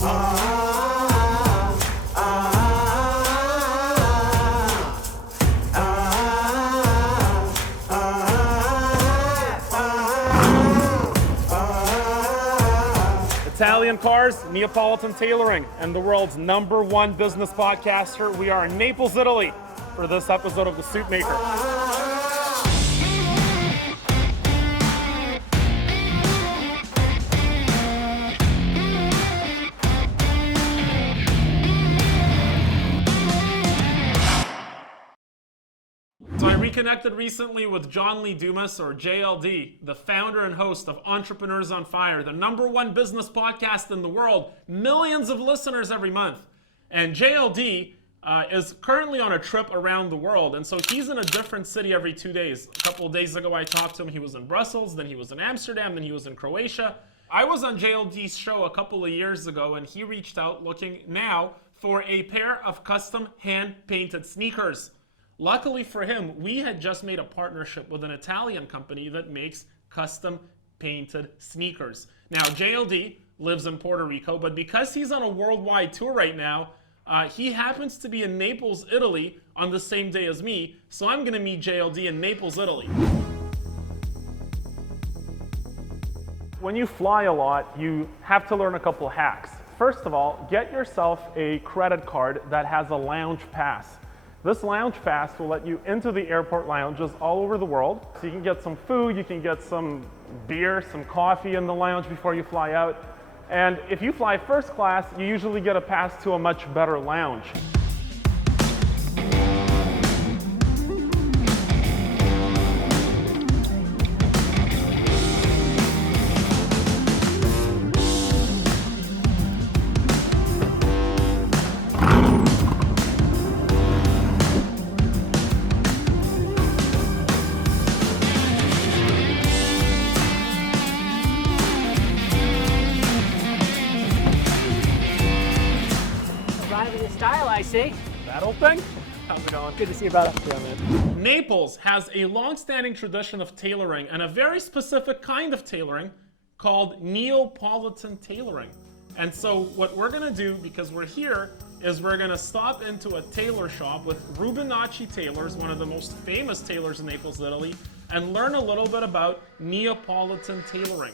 Italian cars, Neapolitan tailoring, and the world's #1 business podcaster. We are in Naples, Italy for this episode of the Suitmaker. So I reconnected recently with John Lee Dumas, or JLD, the founder and host of Entrepreneurs on Fire, the #1 business podcast in the world, millions of listeners every month. And JLD is currently on a trip around the world, and so he's in a different city every 2 days. A couple of days ago I talked to him, he was in Brussels, then he was in Amsterdam, then he was in Croatia. I was on JLD's show a couple of years ago, and he reached out looking now for a pair of custom hand-painted sneakers. Luckily for him, we had just made a partnership with an Italian company that makes custom painted sneakers. Now, JLD lives in Puerto Rico, but because he's on a worldwide tour right now, he happens to be in Naples, Italy on the same day as me, so I'm gonna meet JLD in Naples, Italy. When you fly a lot, you have to learn a couple of hacks. First of all, get yourself a credit card that has a lounge pass. This lounge pass will let you into the airport lounges all over the world. So you can get some food, you can get some beer, some coffee in the lounge before you fly out. And if you fly first class, you usually get a pass to a much better lounge. Style, I see. That old thing? How's it going? Good to see you, brother. Yeah, man. Naples has a long-standing tradition of tailoring and a very specific kind of tailoring called Neapolitan tailoring. And so what we're gonna do, because we're here, is we're gonna stop into a tailor shop with Rubinacci tailors, one of the most famous tailors in Naples, Italy, and learn a little bit about Neapolitan tailoring.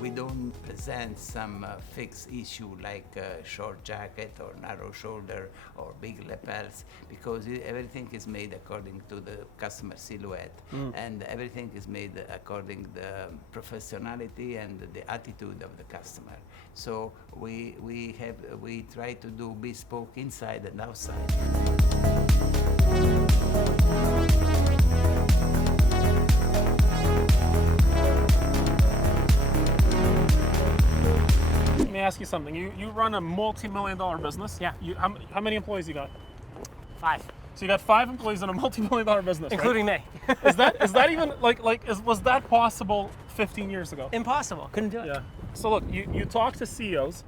We don't present some fixed issue like short jacket or narrow shoulder or big lapels, because everything is made according to the customer silhouette, and everything is made according to the professionality and the attitude of the customer. So we try to do bespoke inside and outside. Let me ask you something. You run a multi-million-dollar business. Yeah. How many employees you got? 5. So you got 5 employees in a multi-million-dollar business, Including right? me. Is that even was that possible 15 years ago? Impossible. Couldn't do it. Yeah. So look, you talk to CEOs.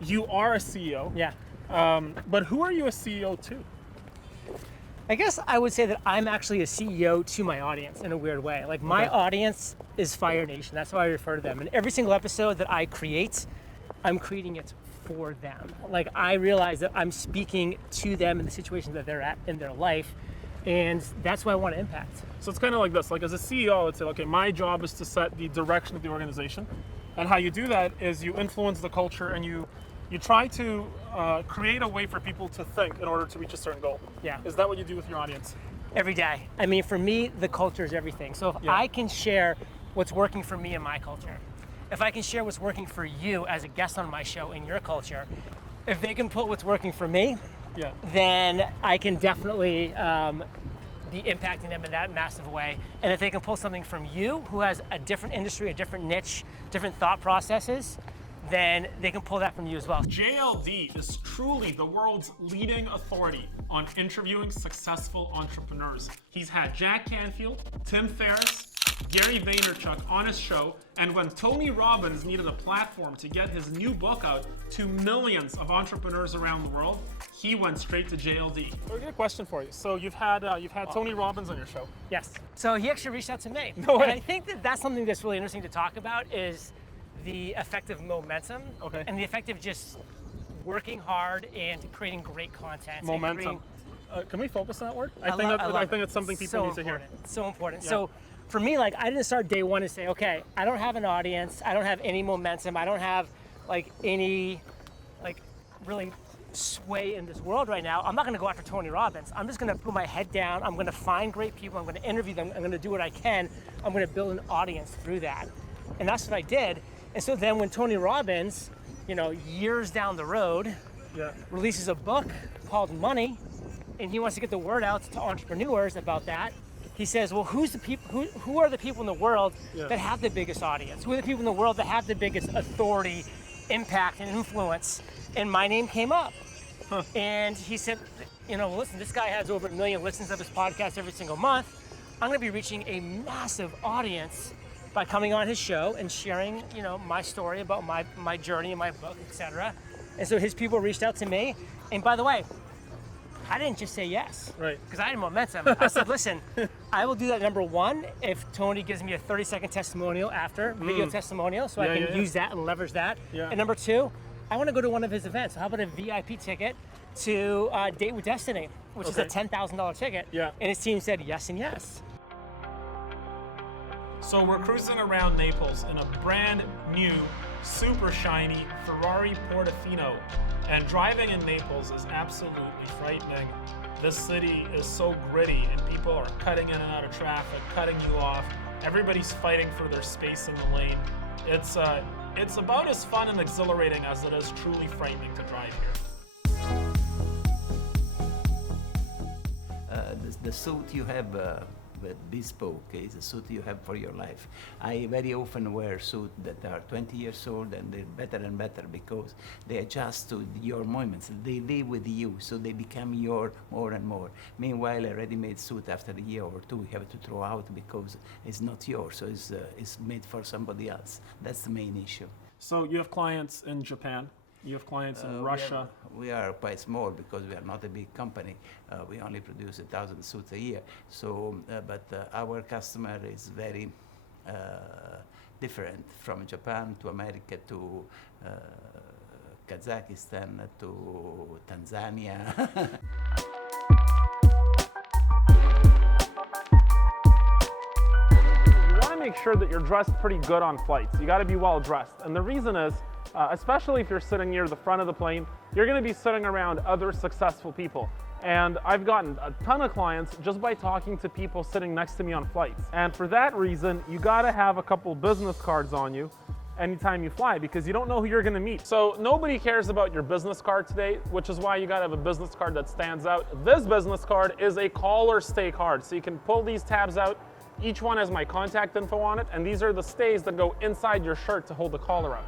You are a CEO. Yeah. But who are you a CEO to? I guess I would say that I'm actually a CEO to my audience in a weird way. Like my audience is Fire Nation. That's how I refer to them. And every single episode that I create, I'm creating it for them. Like I realize that I'm speaking to them in the situations that they're at in their life, and that's what I want to impact. So it's kind of like this. Like as a CEO, I would say, okay, my job is to set the direction of the organization, and how you do that is you influence the culture and you try to create a way for people to think in order to reach a certain goal. Yeah. Is that what you do with your audience? Every day. I mean, for me, the culture is everything. So if I can share what's working for me in my culture, if I can share what's working for you as a guest on my show in your culture, if they can put what's working for me, then I can definitely be impacting them in that massive way. And if they can pull something from you who has a different industry, a different niche, different thought processes, then they can pull that from you as well. JLD is truly the world's leading authority on interviewing successful entrepreneurs. He's had Jack Canfield, Tim Ferriss, Gary Vaynerchuk on his show, and when Tony Robbins needed a platform to get his new book out to millions of entrepreneurs around the world, he went straight to JLD. I've got a question for you. So you've had Tony Robbins on your show. Yes. So he actually reached out to me. No way. And I think that that's something that's really interesting to talk about is the effect of momentum. Okay. And the effect of just working hard and creating great content. and Momentum. Can we focus on that word? I love think it's something people need to hear. It's so important. Yeah. So for me, like, I didn't start day one and say, okay, I don't have an audience, I don't have any momentum, I don't have like any like really sway in this world right now. I'm not gonna go after Tony Robbins. I'm just gonna put my head down, I'm gonna find great people, I'm gonna interview them, I'm gonna do what I can, I'm gonna build an audience through that. And that's what I did. And so then when Tony Robbins, years down the road, releases a book called Money, and he wants to get the word out to entrepreneurs about that, he says, well, who are the people in the world that have the biggest audience? Who are the people in the world that have the biggest authority, impact, and influence? And my name came up. And he said, listen, this guy has over 1 million listens of his podcast every single month. I'm gonna be reaching a massive audience by coming on his show and sharing, my story about my journey and my book, etc. And so his people reached out to me. And by the way, I didn't just say yes, Right? because I had momentum. I said, listen, I will do that, number one, if Tony gives me a 30-second testimonial after, video testimonial, so I can use that and leverage that. Yeah. And number two, I want to go to one of his events. How about a VIP ticket to Date with Destiny, which is a $10,000 ticket? Yeah. And his team said yes and yes. So we're cruising around Naples in a brand new, super shiny Ferrari Portofino. And driving in Naples is absolutely frightening. This city is so gritty and people are cutting in and out of traffic, cutting you off. Everybody's fighting for their space in the lane. It's about as fun and exhilarating as it is truly frightening to drive here. The suit you have with bespoke is a suit you have for your life. I very often wear suits that are 20 years old and they're better and better because they adjust to your moments. They live with you, so they become your more and more. Meanwhile, a ready-made suit after a year or two you have to throw out because it's not yours, so it's made for somebody else. That's the main issue. So you have clients in Japan. You have clients in Russia. We are quite small because we are not a big company. We only produce 1,000 suits a year. So, but our customer is very different from Japan to America to Kazakhstan to Tanzania. You want to make sure that you're dressed pretty good on flights. You got to be well dressed. And the reason is, especially if you're sitting near the front of the plane, you're going to be sitting around other successful people. And I've gotten a ton of clients just by talking to people sitting next to me on flights. And for that reason, you got to have a couple business cards on you anytime you fly because you don't know who you're going to meet. So nobody cares about your business card today, which is why you got to have a business card that stands out. This business card is a collar stay card. So you can pull these tabs out. Each one has my contact info on it, and these are the stays that go inside your shirt to hold the collar up.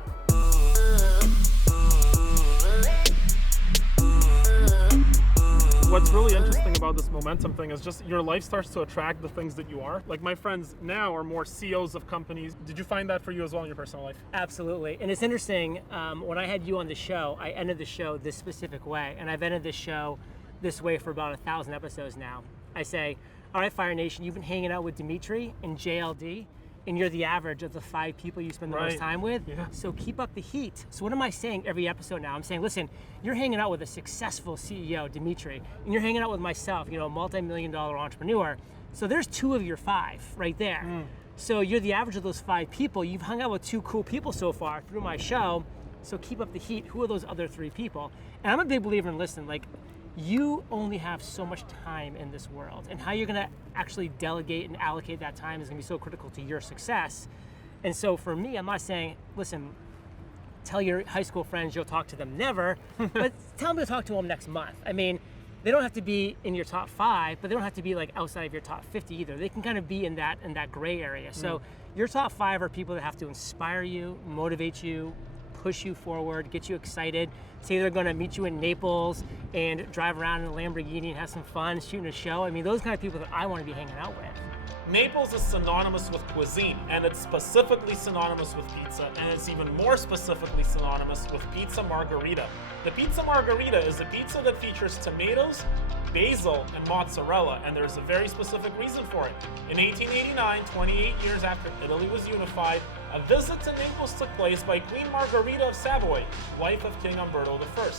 What's really interesting about this momentum thing is just your life starts to attract the things that you are. Like my friends now are more CEOs of companies. Did you find that for you as well in your personal life? Absolutely. And it's interesting, when I had you on the show, I ended the show this specific way. And I've ended this show this way for about 1,000 episodes now. I say, all right, Fire Nation, you've been hanging out with Dimitri and JLD, and you're the average of the 5 people you spend the most time with. Yeah. So keep up the heat. So what am I saying every episode now? I'm saying, listen, you're hanging out with a successful CEO, Dimitri, and you're hanging out with myself, a multi-million-dollar entrepreneur. So there's 2 of your 5 right there. So you're the average of those 5 people. You've hung out with 2 cool people so far through my show. So keep up the heat. Who are those other 3 people? And I'm a big believer in, listen, you only have so much time in this world, and how you're gonna actually delegate and allocate that time is gonna be so critical to your success. And so for me, I'm not saying, listen, tell your high school friends you'll talk to them never, but tell them to talk to them next month. I mean, they don't have to be in your top 5, but they don't have to be outside of your top 50 either. They can kind of be in that gray area. So your top 5 are people that have to inspire you, motivate you, push you forward, get you excited. Say they're going to meet you in Naples and drive around in a Lamborghini and have some fun shooting a show. I mean, those kind of people that I want to be hanging out with. Naples is synonymous with cuisine, and it's specifically synonymous with pizza, and it's even more specifically synonymous with pizza margherita. The pizza margherita is a pizza that features tomatoes, basil, and mozzarella, and there's a very specific reason for it. In 1889, 28 years after Italy was unified, a visit to Naples took place by Queen Margherita of Savoy, wife of King Umberto I.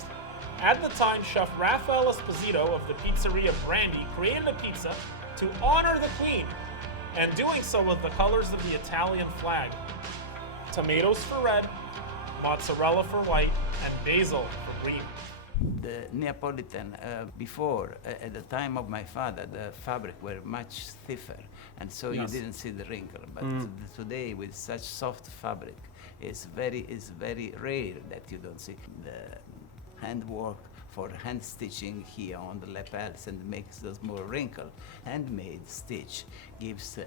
At the time, chef Raffaele Esposito of the pizzeria Brandy created a pizza to honor the Queen, and doing so with the colors of the Italian flag. Tomatoes for red, mozzarella for white, and basil for green. The Neapolitan, before, at the time of my father, the fabric were much stiffer, and so Yes. you didn't see the wrinkle. But today, with such soft fabric, it's very rare that you don't see the handwork for hand stitching here on the lapels and makes those more wrinkle. Handmade stitch gives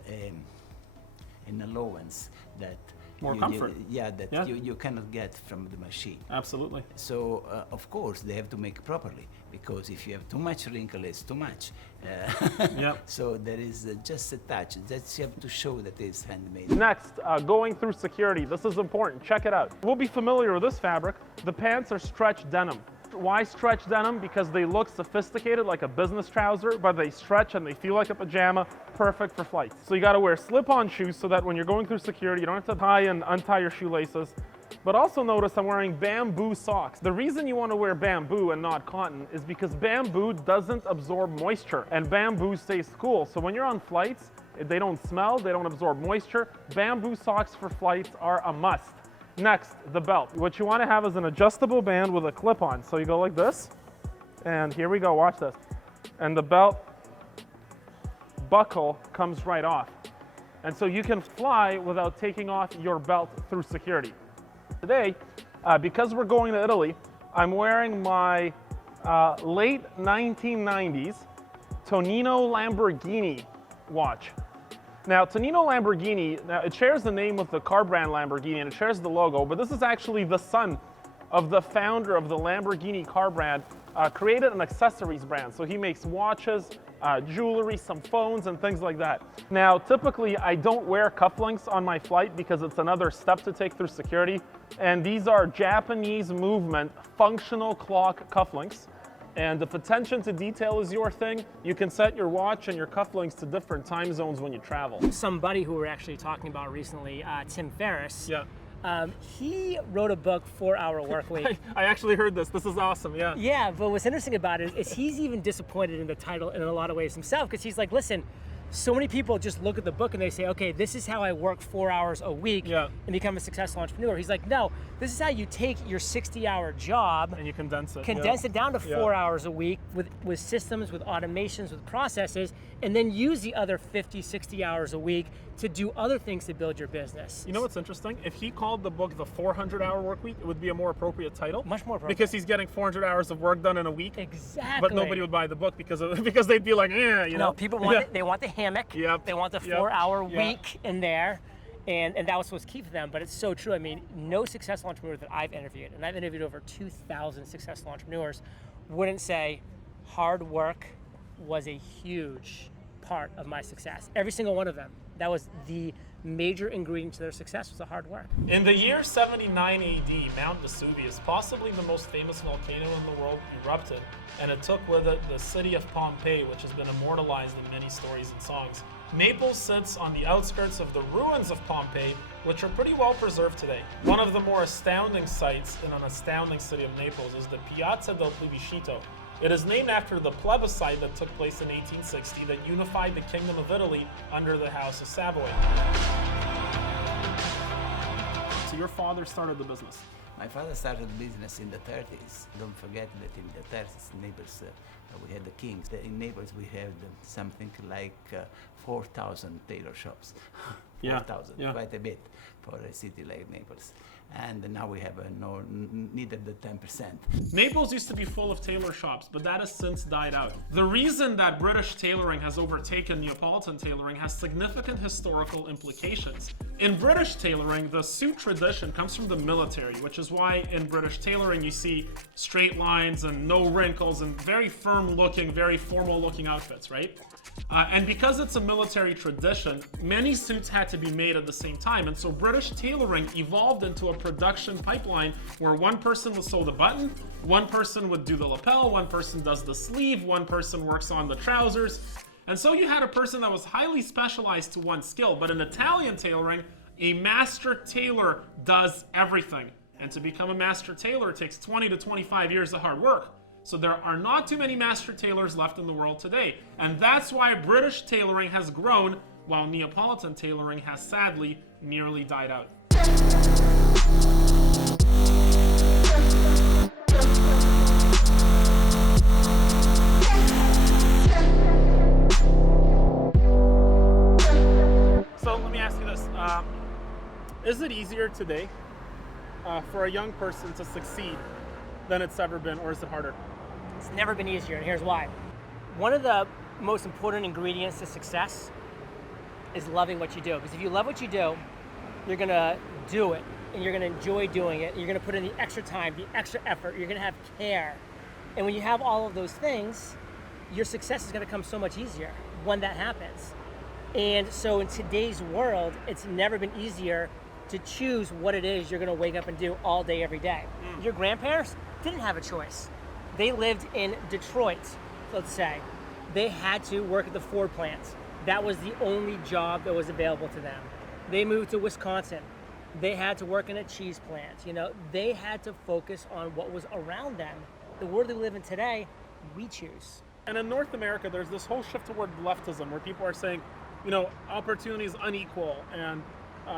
an allowance that More comfort. you cannot get from the machine. Absolutely. So, of course, they have to make properly, because if you have too much wrinkle, it's too much. Yep. So there is just a touch that you have to show that it's handmade. Next, going through security. This is important. Check it out. We'll be familiar with this fabric. The pants are stretch denim. Why stretch denim? Because they look sophisticated like a business trouser, but they stretch and they feel like a pajama, perfect for flights. So you gotta wear slip-on shoes so that when you're going through security, you don't have to tie and untie your shoelaces. But also notice I'm wearing bamboo socks. The reason you wanna wear bamboo and not cotton is because bamboo doesn't absorb moisture and bamboo stays cool. So when you're on flights, they don't smell, they don't absorb moisture. Bamboo socks for flights are a must. Next, the belt. What you want to have is an adjustable band with a clip-on. So you go like this, and here we go, watch this. And the belt buckle comes right off. And so you can fly without taking off your belt through security. Today, because we're going to Italy, I'm wearing my late 1990s Tonino Lamborghini watch. Now, Tonino Lamborghini, it shares the name with the car brand Lamborghini and it shares the logo, but this is actually the son of the founder of the Lamborghini car brand, created an accessories brand. So he makes watches, jewelry, some phones, and things like that. Now, typically, I don't wear cufflinks on my flight because it's another step to take through security. And these are Japanese movement functional clock cufflinks. And if attention to detail is your thing, you can set your watch and your cufflinks to different time zones when you travel. Somebody who we're actually talking about recently, Tim Ferriss, Yeah. he wrote a book, 4 Hour Work Week. I actually heard this. This is awesome. Yeah. Yeah, but what's interesting about it is he's even disappointed in the title in a lot of ways himself, because he's like, listen, so many people just look at the book and they say, okay, this is how I work 4 hours a week and become a successful entrepreneur. He's like, no, this is how you take your 60-hour job And you condense it. condense it down to 4 hours a week with systems, with automations, with processes, and then use the other 50, 60 hours a week to do other things to build your business. You know what's interesting? If he called the book the 400-hour work week, it would be a more appropriate title. Much more appropriate. Because he's getting 400 hours of work done in a week. Exactly. But nobody would buy the book because they'd be like, yeah, you know. No, people want it, they want the hammock. Yep. They want the Yep. 4 hour Yeah. week in there. And that was what's key for them, but it's so true. I mean, no successful entrepreneur that I've interviewed, and I've interviewed over 2,000 successful entrepreneurs, wouldn't say hard work was a huge part of my success. Every single one of them. That was the major ingredient to their success, was the hard work. In the year 79 AD, Mount Vesuvius, possibly the most famous volcano in the world, erupted, and it took with it the city of Pompeii, which has been immortalized in many stories and songs. Naples sits on the outskirts of the ruins of Pompeii, which are pretty well preserved today. One of the more astounding sights in an astounding city of Naples is the Piazza del Plebiscito. It is named after the plebiscite that took place in 1860 that unified the Kingdom of Italy under the House of Savoy. So your father started the business. My father started business in the 30s. Don't forget that in the 30s, Naples, we had the kings. In Naples, we had something like 4,000 tailor shops. 4,000, Yeah. quite a bit for a city like Naples. and now we have needed the 10%. Naples used to be full of tailor shops, but that has since died out. The reason that British tailoring has overtaken Neapolitan tailoring has significant historical implications. In British tailoring, the suit tradition comes from the military, which is why in British tailoring you see straight lines and no wrinkles and very firm looking, very formal looking outfits, right? And because it's a military tradition, many suits had to be made at the same time. And so British tailoring evolved into a production pipeline where one person would sew the button, one person would do the lapel, one person does the sleeve, one person works on the trousers. And so you had a person that was highly specialized to one skill. But in Italian tailoring, a master tailor does everything. And to become a master tailor, it takes 20 to 25 years of hard work. So there are not too many master tailors left in the world today. And that's why British tailoring has grown, while Neapolitan tailoring has sadly nearly died out. So let me ask you this. Is it easier today for a young person to succeed than it's ever been, or is it harder? It's never been easier, and here's why. One of the most important ingredients to success is loving what you do. Because if you love what you do, you're gonna do it, and you're gonna enjoy doing it, and you're gonna put in the extra time, the extra effort, you're gonna have care. And when you have all of those things, your success is gonna come so much easier when that happens. And so in today's world, it's never been easier to choose what it is you're gonna wake up and do all day, every day. Your grandparents didn't have a choice. They lived in Detroit, let's say. They had to work at the Ford plant. That was the only job that was available to them. They moved to Wisconsin. They had to work in a cheese plant. You know, they had to focus on what was around them. The world we live in today, we choose. And in North America, there's this whole shift toward leftism where people are saying, you know, opportunity is unequal and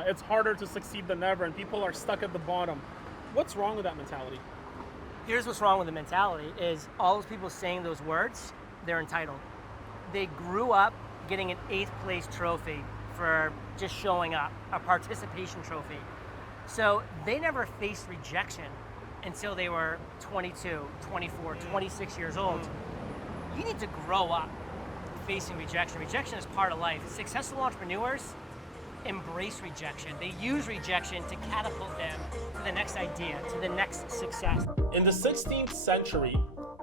it's harder to succeed than ever, and people are stuck at the bottom. What's wrong with that mentality? Here's what's wrong with the mentality is all those people saying those words, they're entitled. They grew up getting an 8th place trophy for just showing up, a participation trophy. So they never faced rejection until they were 22, 24, 26 years old. You need to grow up facing rejection. Rejection is part of life. Successful entrepreneurs embrace rejection. They use rejection to catapult them to the next idea, to the next success. In the 16th century,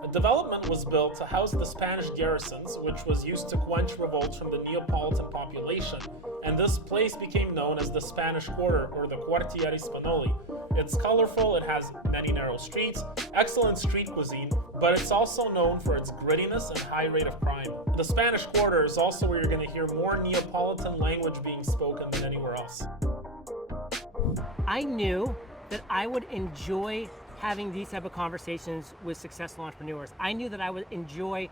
a development was built to house the Spanish garrisons, which was used to quench revolts from the Neapolitan population. And this place became known as the Spanish Quarter, or the Quartieri Spagnoli. It's colorful, it has many narrow streets, excellent street cuisine, but it's also known for its grittiness and high rate of crime. The Spanish Quarter is also where you're going to hear more Neapolitan language being spoken than anywhere else. I knew that I would enjoy having these type of conversations with successful entrepreneurs. I knew that I would enjoy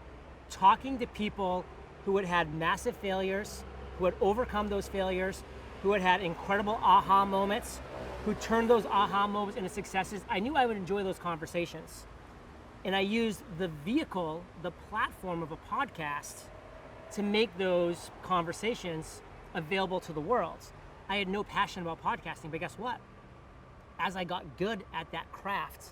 talking to people who had had massive failures, who had overcome those failures, who had had incredible aha moments, who turned those aha moments into successes. I knew I would enjoy those conversations. And I used the vehicle, the platform of a podcast to make those conversations available to the world. I had no passion about podcasting, but guess what? As I got good at that craft,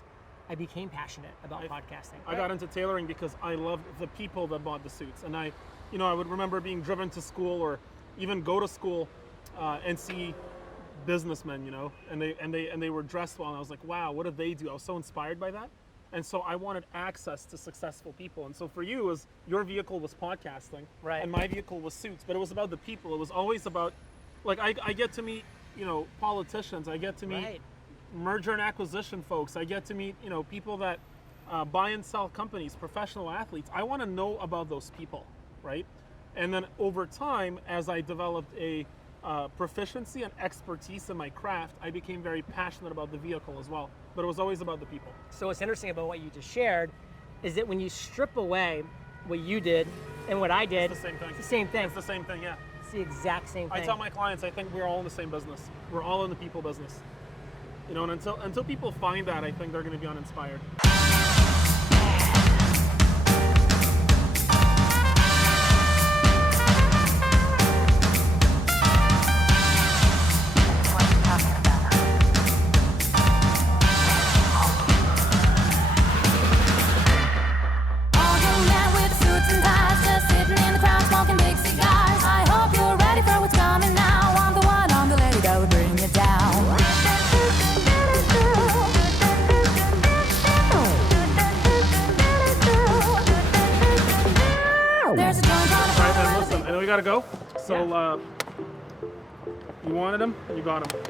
I became passionate about podcasting. I got into tailoring because I loved the people that bought the suits. And I would remember being driven to school or even go to school and see businessmen, and they were dressed well, and I was like, wow, what do they do? I was so inspired by that. And so I wanted access to successful people. And so for you, your vehicle was podcasting, right? And my vehicle was suits, but it was about the people. It was always about, like, I get to meet, politicians. I get to meet merger and acquisition folks. I get to meet, people that buy and sell companies, professional athletes. I want to know about those people, right? And then over time, as I developed a proficiency and expertise in my craft, I became very passionate about the vehicle as well. But it was always about the people. So what's interesting about what you just shared is that when you strip away what you did and what I did, it's the same thing. It's the same thing. It's the same thing, yeah. It's the exact same thing. I tell my clients, I think we're all in the same business. We're all in the people business. And until people find that, I think they're going to be uninspired. gotta go. So you wanted them, you got them.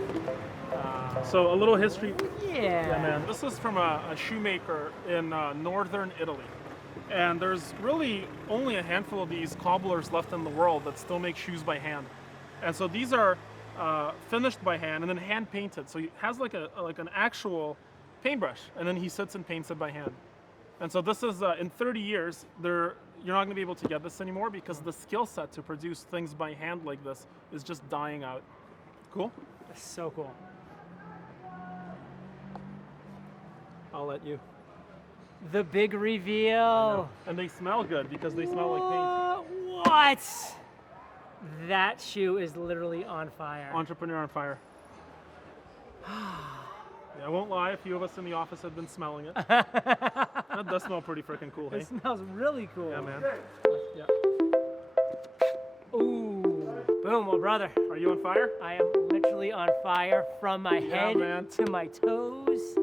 So a little history. Yeah. Yeah, man. This is from a shoemaker in northern Italy. And there's really only a handful of these cobblers left in the world that still make shoes by hand. And so these are finished by hand and then hand painted. So he has like an actual paintbrush, and then he sits and paints it by hand. And so this is in 30 years, you're not going to be able to get this anymore because the skill set to produce things by hand like this is just dying out. Cool? That's so cool. I'll let you. The big reveal. And they smell good because they smell like paint. What? That shoe is literally on fire. Entrepreneur on fire. Yeah, I won't lie, a few of us in the office have been smelling it. That does smell pretty freaking cool, hey? It smells really cool. Yeah, man. Yeah. Ooh. Boom, well, brother. Are you on fire? I am literally on fire from my head man. to my toes.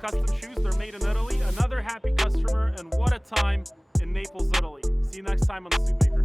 Custom shoes, they're made in Italy. Another happy customer, and what a time in Naples, Italy. See you next time on the Suitmaker.